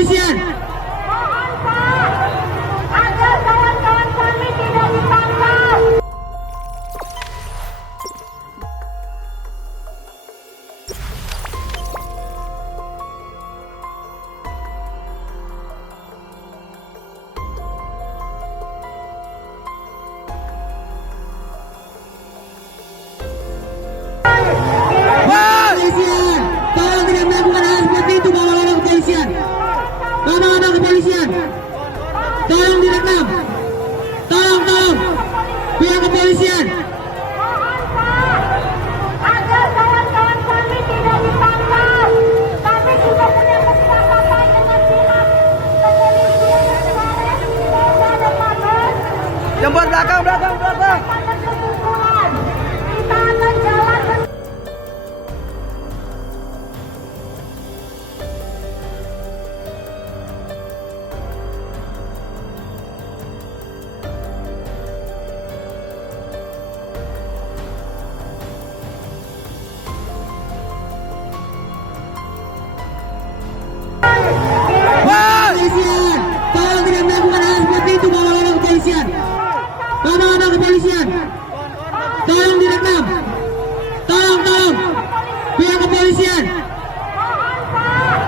kepolisian. Mohon Pak, agar kawan-kawan kami tidak ditangkap. Kepolisian, tolong tidak melakukan hal seperti itu, bapak-bapak kepolisian. Bapak-bapak kepolisian, tolong direkam. Tolong, pihak kepolisian. Mohon Pak, agar kawan-kawan kami tidak ditangkap. Kami juga punya kesepakatan dengan pihak kepolisian yang kemarin Polda dan Mabes. Jemput belakang. Pada kesimpulan, kita akan jalan Kepolisian, tolong tidak melakukan hal seperti itu, bapak-bapak kepolisian. Bapak-bapak kepolisian, tolong direkam. Tolong, pihak kepolisian. Mohon Pak,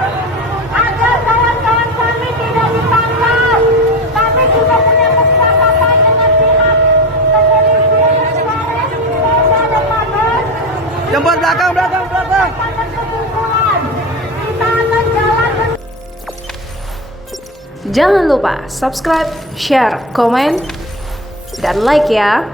agar kawan-kawan kami tidak ditangkap. Kami juga punya kesepakatan dengan pihak kepolisian yang kemarin Polda dan Mabes. Jemput belakang. Pada kesimpulan, kita akan jalan Jangan lupa subscribe, share, komen, dan like ya.